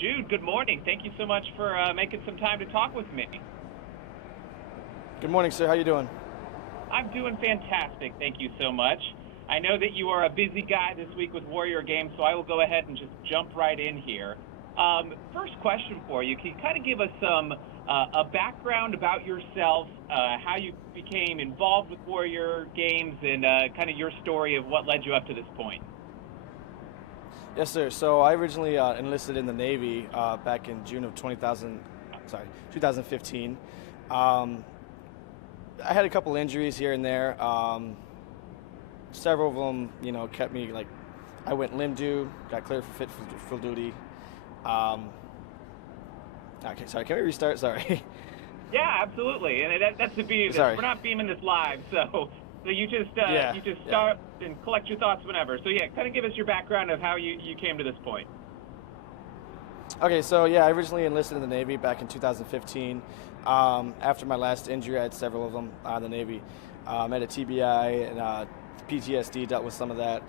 Jude, good morning. Thank you so much for making some time to talk with me. Good morning, sir. How you doing? I'm doing fantastic. Thank you so much. I know that you are a busy guy this week with Warrior Games, so I will go ahead and just jump right in here. First question for you. Can you kind of give us a background about yourself, how you became involved with Warrior Games, and kind of your story of what led you up to this point? Yes, sir. So I originally enlisted in the Navy back in June of 2015. I had a couple injuries here and there. Several of them, kept me I went limb due, got cleared for fit for duty. Okay, sorry. Can we restart? Sorry. Yeah, absolutely. And that's the beauty of this. We're not beaming this live, so you just start and collect your thoughts whenever. So yeah, kind of give us your background of how you came to this point. Okay, so yeah, I originally enlisted in the Navy back in 2015. After my last injury, I had several of them in the Navy. I had a TBI and PTSD, dealt with some of that.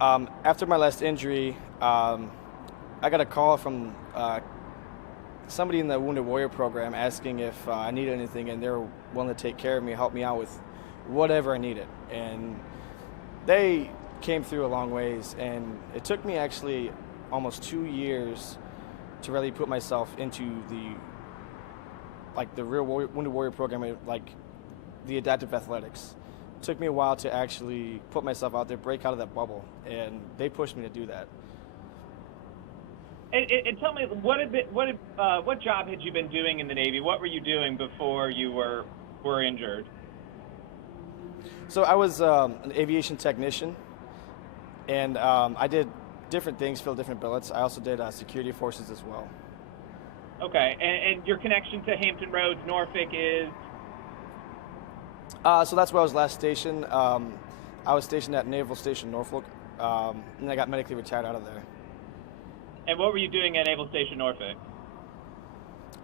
After my last injury, I got a call from somebody in the Wounded Warrior program asking if I needed anything, and they were willing to take care of me, help me out with whatever I needed. And they came through a long ways, and it took me actually almost 2 years to really put myself into the real Wounded Warrior program, the adaptive athletics. It took me a while to actually put myself out there, break out of that bubble, and they pushed me to do that. And tell me, what job had you been doing in the Navy? What were you doing before you were injured? So I was an aviation technician, and I did different things, filled different billets. I also did security forces as well. Okay, and your connection to Hampton Roads, Norfolk is? So that's where I was last stationed. I was stationed at Naval Station Norfolk, and I got medically retired out of there. And what were you doing at Naval Station Norfolk?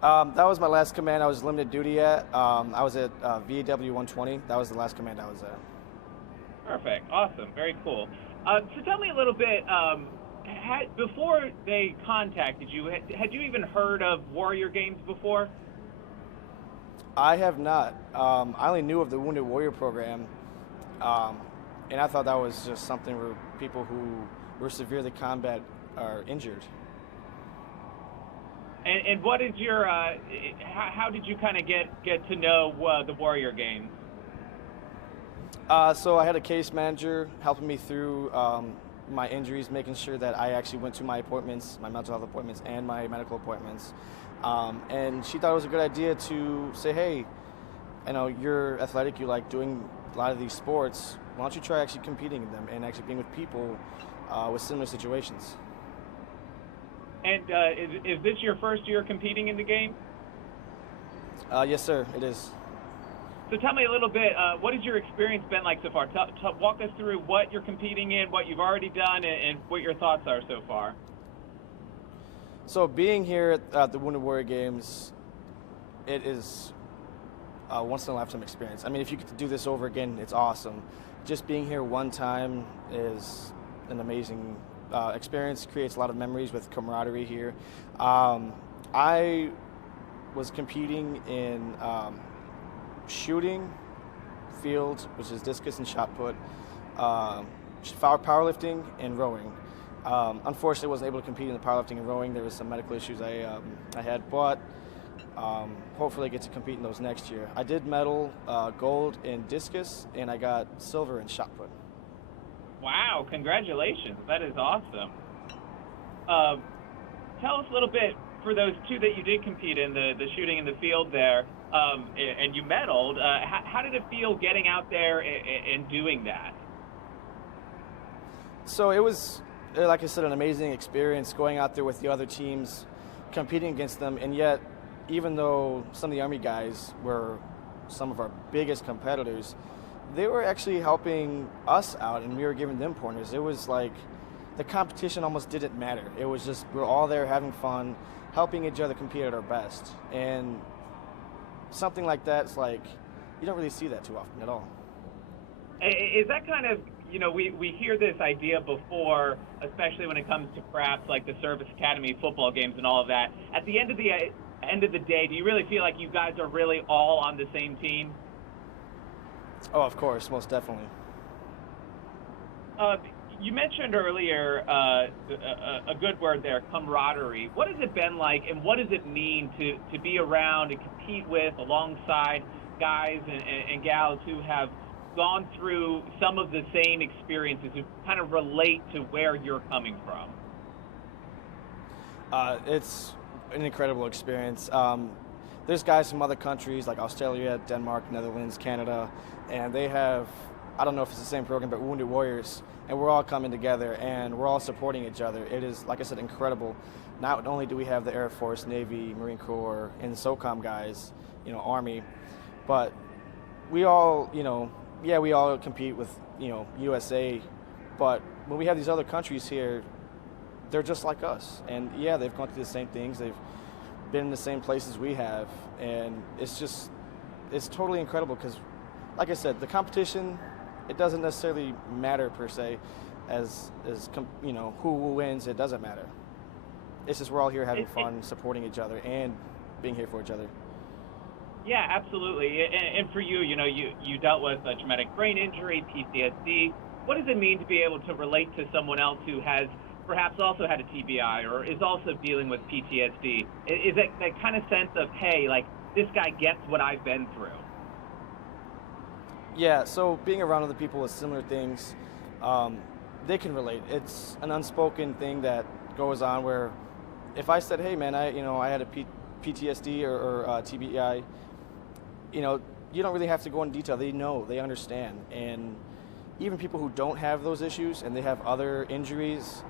That was my last command I was limited duty at. I was at VAW 120. That was the last command I was at. Perfect. Awesome. Very cool. So tell me a little bit, before they contacted you, had you even heard of Warrior Games before? I have not. I only knew of the Wounded Warrior program, and I thought that was just something for people who were severely combat or injured. And what is your, how did you kind of get to know the Warrior Games? So I had a case manager helping me through my injuries, making sure that I actually went to my appointments, my mental health appointments and my medical appointments. And she thought it was a good idea to say, hey, you're athletic, you like doing a lot of these sports, why don't you try actually competing in them and actually being with people with similar situations. And is this your first year competing in the game? Yes, sir, it is. So tell me a little bit, what has your experience been like so far? Walk us through what you're competing in, what you've already done, and what your thoughts are so far. So being here at the Wounded Warrior Games, it is a once-in-a-lifetime experience. I mean, if you get to do this over again, it's awesome. Just being here one time is an amazing experience, creates a lot of memories with camaraderie here. I was competing in shooting, field, which is discus and shot put, powerlifting, and rowing. Unfortunately, I wasn't able to compete in the powerlifting and rowing. There was some medical issues I had, but hopefully I get to compete in those next year. I did medal gold in discus, and I got silver in shot put. Wow, congratulations. That is awesome. Tell us a little bit, for those two that you did compete in, the shooting in the field there, and you medaled, how did it feel getting out there and doing that? So it was, like I said, an amazing experience going out there with the other teams, competing against them, and yet, even though some of the Army guys were some of our biggest competitors, they were actually helping us out, and we were giving them pointers. It was like the competition almost didn't matter. It was just we're all there having fun, helping each other compete at our best. And something like that, it's like you don't really see that too often at all. Is that kind of you know, we hear this idea before, especially when it comes to perhaps like the service academy football games and all of that. At the end of the day, do you really feel like you guys are really all on the same team? Oh, of course, most definitely. You mentioned earlier a good word there, camaraderie. What has it been like, and what does it mean to be around and compete with, alongside guys and gals who have gone through some of the same experiences, who kind of relate to where you're coming from? It's an incredible experience. There's guys from other countries like Australia, Denmark, Netherlands, Canada, and they have, I don't know if it's the same program, but Wounded Warriors, and we're all coming together and we're all supporting each other. It is, like I said, incredible. Not only do we have the Air Force, Navy, Marine Corps, and SOCOM guys, you know, Army, but we all, you know, yeah, we all compete with, you know, USA, but when we have these other countries here, they're just like us. And yeah, they've gone through the same things. They've been in the same places we have. And it's just, it's totally incredible because, like I said, the competition, it doesn't necessarily matter per se you know, who wins, it doesn't matter. It's just we're all here having fun, supporting each other, and being here for each other. Yeah, absolutely. And for you, you know, you dealt with a traumatic brain injury, PTSD. What does it mean to be able to relate to someone else who has perhaps also had a TBI or is also dealing with PTSD? Is that kind of sense of, hey, like, this guy gets what I've been through? Yeah, so being around other people with similar things, they can relate. It's an unspoken thing that goes on where if I said, hey, man, I had a PTSD or TBI, you know, you don't really have to go into detail. They know, they understand. And even people who don't have those issues and they have other injuries,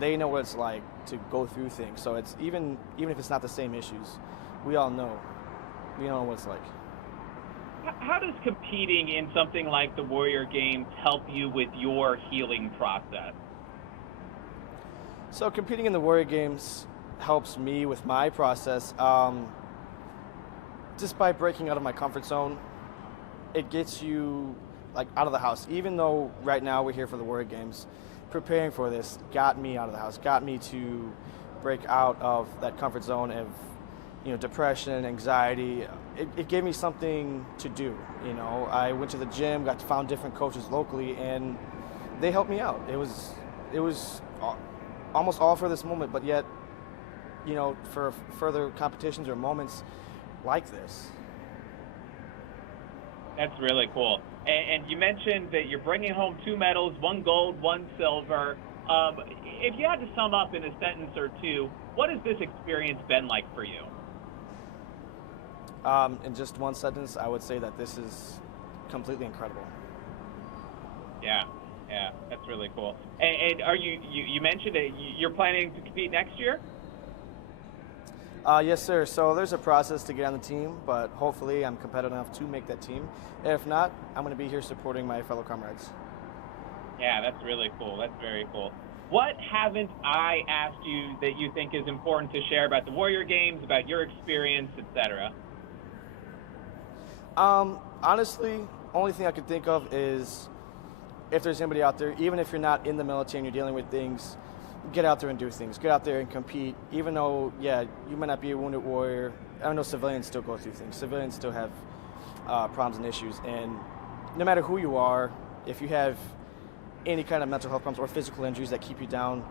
they know what it's like to go through things. So it's even if it's not the same issues, we all know. We know what it's like. How does competing in something like the Warrior Games help you with your healing process? So competing in the Warrior Games helps me with my process. Just by breaking out of my comfort zone, it gets you like out of the house. Even though right now we're here for the Warrior Games, preparing for this got me out of the house, got me to break out of that comfort zone of, you know, depression, anxiety. It gave me something to do. You know, I went to the gym, found different coaches locally, and they helped me out. It was almost all for this moment, but yet, you know, for further competitions or moments like this. That's really cool. And you mentioned that you're bringing home 2 medals, 1 gold, 1 silver. If you had to sum up in a sentence or two, what has this experience been like for you? In just one sentence, I would say that this is completely incredible. Yeah, that's really cool. And are you mentioned that you're planning to compete next year? Yes, sir. So there's a process to get on the team, but hopefully I'm competitive enough to make that team. If not, I'm going to be here supporting my fellow comrades. Yeah, that's really cool. That's very cool. What haven't I asked you that you think is important to share about the Warrior Games, about your experience, etc.? Honestly, only thing I could think of is if there's anybody out there, even if you're not in the military and you're dealing with things, get out there and do things. Get out there and compete. Even though, yeah, you might not be a wounded warrior. I know civilians still go through things. Civilians still have problems and issues. And no matter who you are, if you have any kind of mental health problems or physical injuries that keep you down,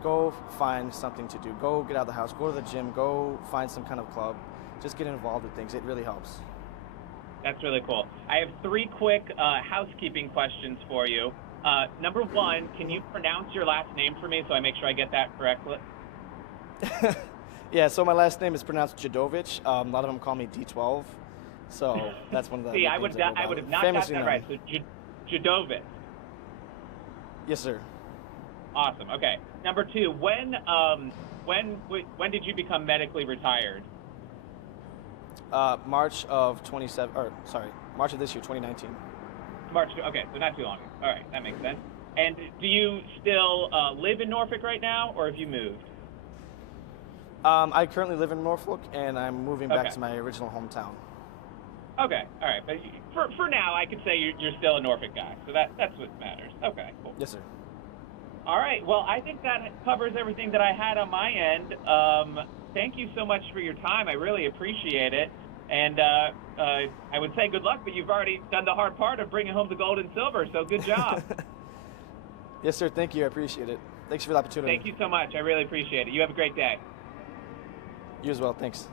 go find something to do. Go get out of the house. Go to the gym. Go find some kind of club. Just get involved with things. It really helps. That's really cool. I have 3 quick housekeeping questions for you. Number 1, can you pronounce your last name for me so I make sure I get that correctly? Yeah, so my last name is pronounced Dziadowicz. A lot of them call me D12. So that's one of the See, I would have not got that right. So Dziadowicz. Yes, sir. Awesome. Okay. Number 2, when did you become medically retired? March of this year, 2019. March. Okay, so not too long. All right, that makes sense. And do you still live in Norfolk right now, or have you moved? I currently live in Norfolk, and I'm moving back to my original hometown. Okay, all right. But for now, I could say you're still a Norfolk guy, so that's what matters. Okay, cool. Yes, sir. All right. Well, I think that covers everything that I had on my end. Thank you so much for your time. I really appreciate it. And I would say good luck, but you've already done the hard part of bringing home the gold and silver, so good job. Yes, sir. Thank you. I appreciate it. Thanks for the opportunity. Thank you so much. I really appreciate it. You have a great day. You as well. Thanks.